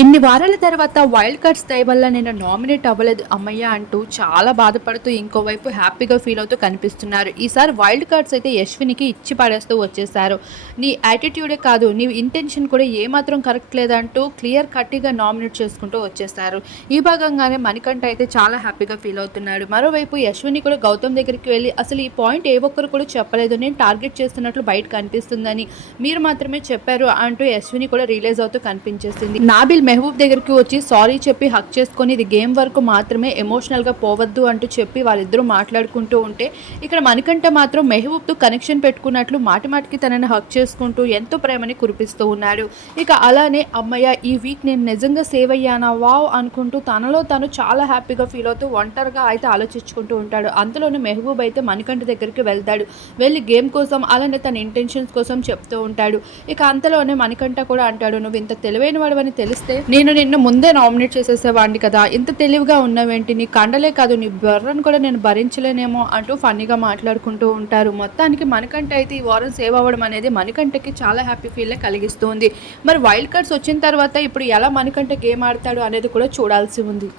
ఇన్ని వారాల తర్వాత వైల్డ్ కార్డ్స్ దయ వల్ల నేను నామినేట్ అవ్వలేదు అమ్మయ్య అంటూ చాలా బాధపడుతూ ఇంకోవైపు హ్యాపీగా ఫీల్ అవుతూ కనిపిస్తున్నారు. ఈసారి వైల్డ్ కార్డ్స్ అయితే యశ్వినికి ఇచ్చి పడేస్తూ వచ్చేసారు నీ యాటిట్యూడే కాదు నీ ఇంటెన్షన్ కూడా ఏమాత్రం కరెక్ట్ లేదంటూ క్లియర్ కట్టిగా నామినేట్ చేసుకుంటూ వచ్చేసారు ఈ భాగంగానే మణికంఠ అయితే చాలా హ్యాపీగా ఫీల్ అవుతున్నాడు. మరోవైపు యశ్విని కూడా గౌతమ్ దగ్గరికి వెళ్ళి అసలు ఈ పాయింట్ ఏ ఒక్కరు కూడా చెప్పలేదు. నేను టార్గెట్ చేస్తున్నట్లు బయట కనిపిస్తుందని మీరు మాత్రమే చెప్పారు అంటూ యశ్విని కూడా రిలీజ్ అవుతూ కనిపించేస్తుంది నాబిల్ మెహబూబ్ దగ్గరికి వచ్చి సారీ చెప్పి హక్ చేసుకొని ఇది గేమ్ వరకు మాత్రమే ఎమోషనల్గా పోవద్దు అంటూ చెప్పి వాళ్ళిద్దరూ మాట్లాడుకుంటూ ఉంటే ఇక్కడ మణికంఠ మాత్రం మెహబూబ్తో కనెక్షన్ పెట్టుకున్నట్లు మాటి మాటికి తనని హక్ చేసుకుంటూ ఎంతో ప్రేమని కురిపిస్తూ ఉన్నాడు. ఇక అలానే అమ్మయ్య ఈ వీక్ నేను నిజంగా సేవ్ అయ్యానా? వావ్ అనుకుంటూ తనలో తను చాలా హ్యాపీగా ఫీల్ అవుతూ ఒంటరిగా అయితే ఆలోచించుకుంటూ ఉంటాడు. అంతలోనే మెహబూబ్ అయితే మణికంఠ దగ్గరికి వెళ్తాడు. వెళ్ళి గేమ్ కోసం అలానే తన ఇంటెన్షన్స్ కోసం చెప్తూ ఉంటాడు. ఇక అంతలోనే మణికంఠ కూడా అంటాడు నువ్వు ఇంత తెలివైన వాడవని తెలిస్తే నేను నిన్ను ముందే నామినేట్ చేసేసేవాడిని కదా. ఇంత తెలివిగా ఉన్నావేంటి? నీ కండలే కాదు నీ బర్రను కూడా నేను భరించలేనేమో అంటూ ఫన్నీగా మాట్లాడుకుంటూ ఉంటారు. మొత్తానికి మనకంటే అయితే ఈ వారం సేవ్ అవ్వడం అనేది మనకంటకి చాలా హ్యాపీ ఫీల్ కలిగిస్తుంది. మరి వైల్డ్ కార్డ్స్ వచ్చిన తర్వాత ఇప్పుడు ఎలా మనకంటే గేమ్ ఆడతాడు అనేది కూడా చూడాల్సి ఉంది.